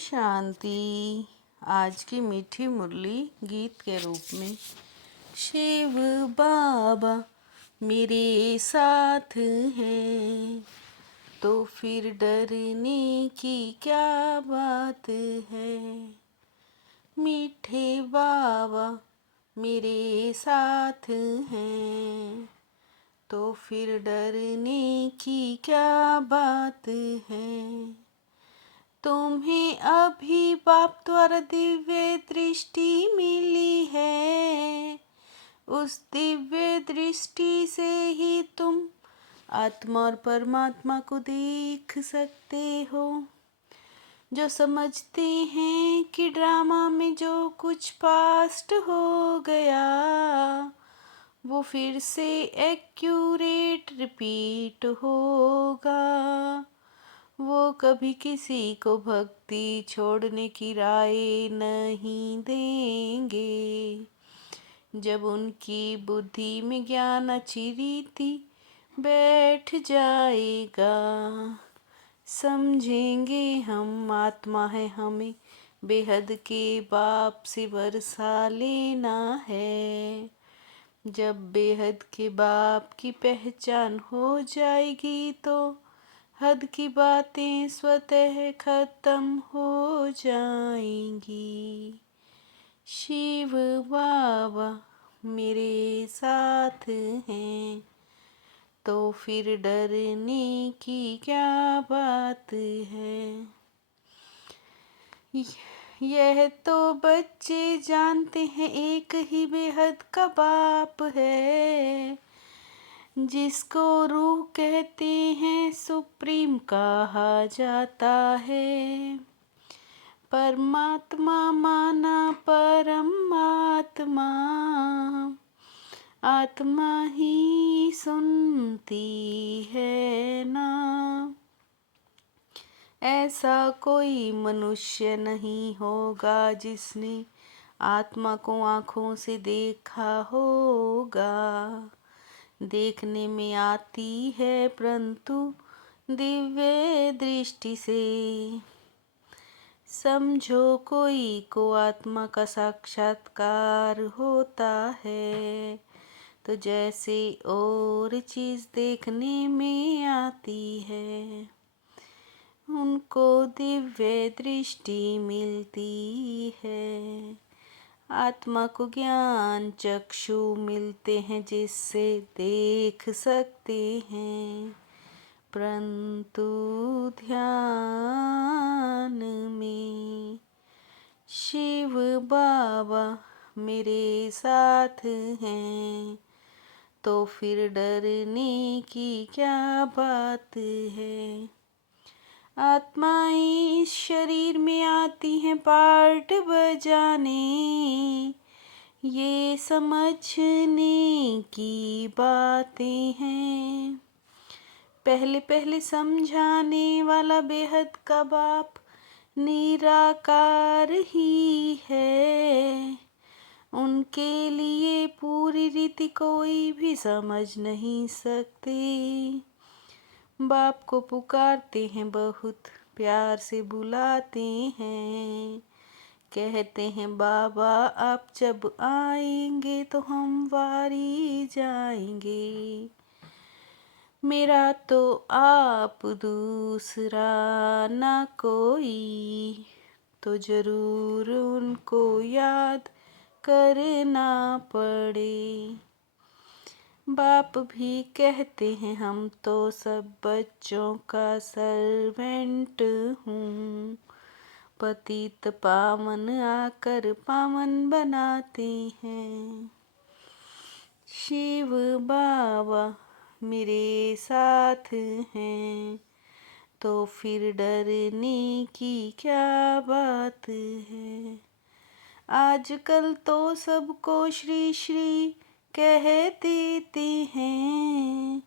शांति। आज की मीठी मुरली गीत के रूप में। शिव बाबा मेरे साथ हैं तो फिर डरने की क्या बात है। मीठे बाबा मेरे साथ हैं तो फिर डरने की क्या बात है। तुम्हें अभी बाप द्वारा दिव्य दृष्टि मिली है, उस दिव्य दृष्टि से ही तुम आत्मा और परमात्मा को देख सकते हो। जो समझते हैं कि ड्रामा में जो कुछ पास्ट हो गया वो फिर से एक्यूरेट रिपीट होगा, वो कभी किसी को भक्ति छोड़ने की राय नहीं देंगे। जब उनकी बुद्धि में ज्ञान अच्छी रीति बैठ जाएगा, समझेंगे हम आत्मा है, हमें बेहद के बाप से वर्षा लेना है। जब बेहद के बाप की पहचान हो जाएगी तो हद की बातें स्वतः खत्म हो जाएंगी। शिव बाबा मेरे साथ हैं तो फिर डरने की क्या बात है। यह तो बच्चे जानते हैं एक ही बेहद का बाप है, जिसको रूह कहते हैं सुप्रीम कहा जाता है। परमात्मा माना परमात्मा, आत्मा ही सुनती है ना। ऐसा कोई मनुष्य नहीं होगा जिसने आत्मा को आँखों से देखा होगा। देखने में आती है परंतु दिव्य दृष्टि से। समझो कोई को आत्मा का साक्षात्कार होता है तो जैसे और चीज़ देखने में आती है, उनको दिव्य दृष्टि मिलती है। आत्मा को ज्ञान चक्षु मिलते हैं जिससे देख सकते हैं, परंतु ध्यान में। शिव बाबा मेरे साथ हैं तो फिर डरने की क्या बात है। आत्माएं इस शरीर में आती हैं पार्ट बजाने, ये समझने की बातें हैं। पहले पहले समझाने वाला बेहद का बाप निराकार ही है। उनके लिए पूरी रीति कोई भी समझ नहीं सकते। बाप को पुकारते हैं, बहुत प्यार से बुलाते हैं, कहते हैं बाबा आप जब आएंगे तो हम वारी जाएंगे। मेरा तो आप दूसरा ना कोई, तो जरूर उनको याद करना पड़े। बाप भी कहते हैं हम तो सब बच्चों का सर्वेंट हूँ, पतित पावन आकर पावन बनाते हैं। शिव बाबा मेरे साथ हैं तो फिर डरने की क्या बात है। आजकल तो सबको श्री श्री कह देते हैं,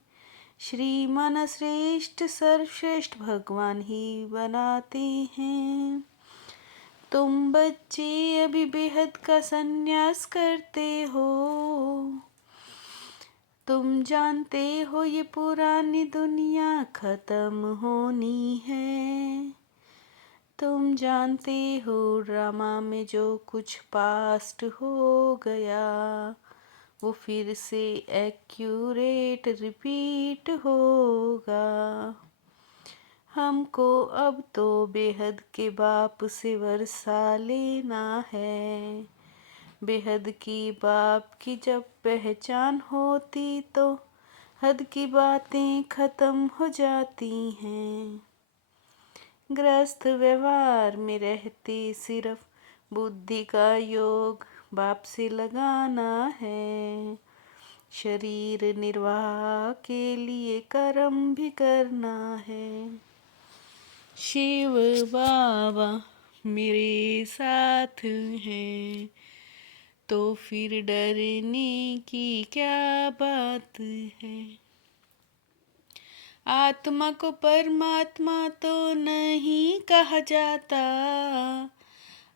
श्रीमान श्रेष्ठ सर्वश्रेष्ठ भगवान ही बनाते हैं। तुम बच्चे अभी बेहद का संन्यास करते हो, तुम जानते हो ये पुरानी दुनिया खत्म होनी है। तुम तुम जानते हो ड्रामा में जो कुछ पास्ट हो गया वो फिर से एक्यूरेट रिपीट होगा। हमको अब तो बेहद के बाप से वर्षा लेना है। बेहद की बाप की जब पहचान होती तो हद की बातें खत्म हो जाती हैं। ग्रस्त व्यवहार में रहते सिर्फ बुद्धि का योग बाप से लगाना है। शरीर निर्वाह के लिए कर्म भी करना है। शिव बाबा मेरे साथ हैं तो फिर डरने की क्या बात है। आत्मा को परमात्मा तो नहीं कहा जाता।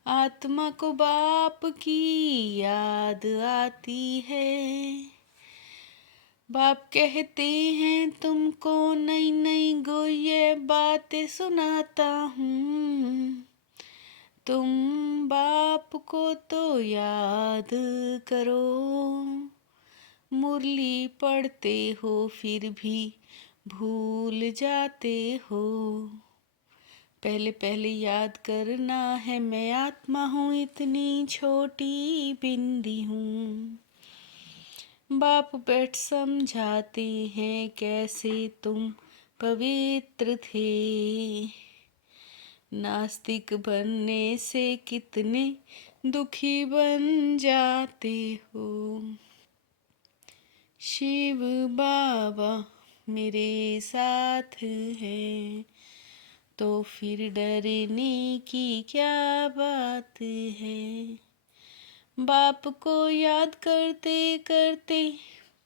आत्मा को बाप की याद आती है। बाप कहते हैं तुमको नई नई गोये बातें सुनाता हूँ। तुम बाप को तो याद करो। मुरली पढ़ते हो फिर भी भूल जाते हो। पहले पहले याद करना है मैं आत्मा हूँ इतनी छोटी बिंदी हूँ। बाप बैठ समझाते हैं कैसे तुम पवित्र थे। नास्तिक बनने से कितने दुखी बन जाते हो। शिव बाबा मेरे साथ हैं तो फिर डरने की क्या बात है। बाप को याद करते करते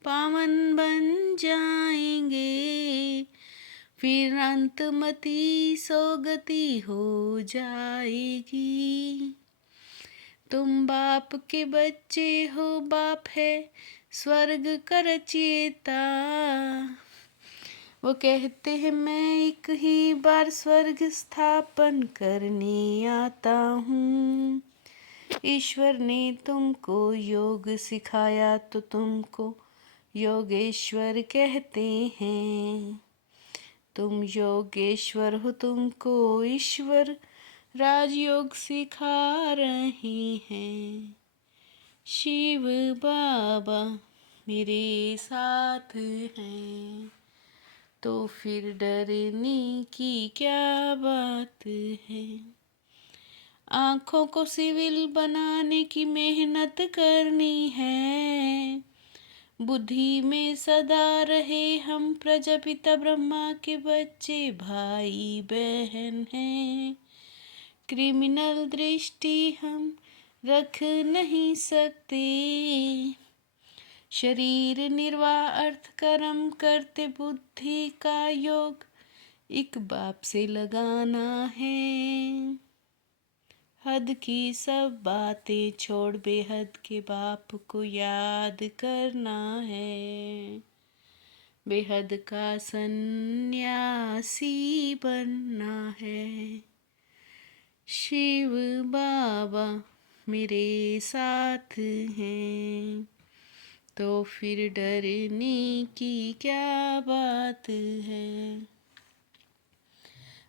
पावन बन जाएंगे। फिर अंतमति सोगति हो जाएगी। तुम बाप के बच्चे हो बाप है स्वर्ग का रचयिता। वो कहते हैं मैं एक ही बार स्वर्ग स्थापन करने आता हूँ। ईश्वर ने तुमको योग सिखाया तो तुमको योगेश्वर कहते हैं। तुम योगेश्वर हो तुमको ईश्वर राजयोग सिखा रहे हैं। शिव बाबा मेरे साथ हैं तो फिर डरने की क्या बात है। आँखों को सिविल बनाने की मेहनत करनी है। बुद्धि में सदा रहे हम प्रजापिता ब्रह्मा के बच्चे भाई बहन हैं। क्रिमिनल दृष्टि हम रख नहीं सकते। शरीर निर्वाह अर्थ कर्म करते बुद्धि का योग एक बाप से लगाना है। हद की सब बातें छोड़ बेहद के बाप को याद करना है। बेहद का सन्यासी बनना है। शिव बाबा मेरे साथ हैं तो फिर डरने की क्या बात है।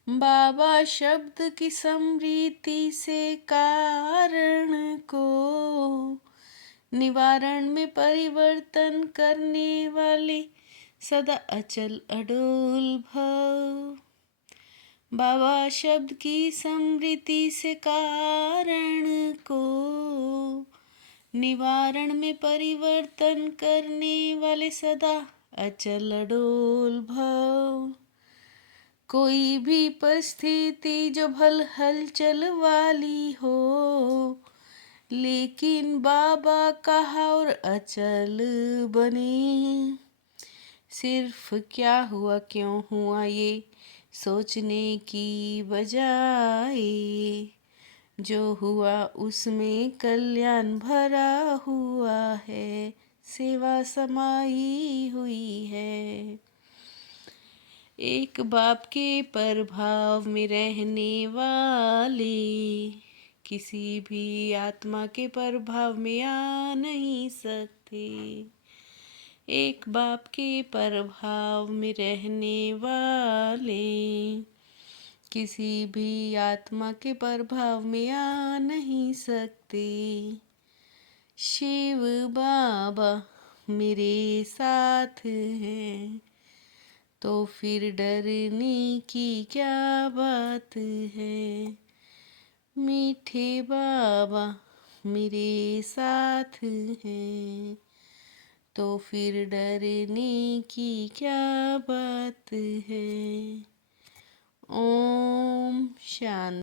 बाबा शब्द की समृद्धि से कारण को निवारण में परिवर्तन करने वाले सदा अचल अडोल भव। बाबा शब्द की समृद्धि से कारण को निवारण में परिवर्तन करने वाले सदा अचल अडोल भव। कोई भी परिस्थिति जो भल हलचल वाली हो लेकिन बाबा कहा और अचल बने। सिर्फ क्या हुआ क्यों हुआ ये सोचने की बजाय जो हुआ उसमें कल्याण भरा हुआ है। सेवा समाई हुई है। एक बाप के प्रभाव में रहने वाले किसी भी आत्मा के प्रभाव में आ नहीं सकते। एक बाप के प्रभाव में रहने वाले किसी भी आत्मा के प्रभाव में आ नहीं सकते। शिव बाबा मेरे साथ हैं तो फिर डरने की क्या बात है। मीठे बाबा मेरे साथ हैं तो फिर डरने की क्या बात है। ओम शांति।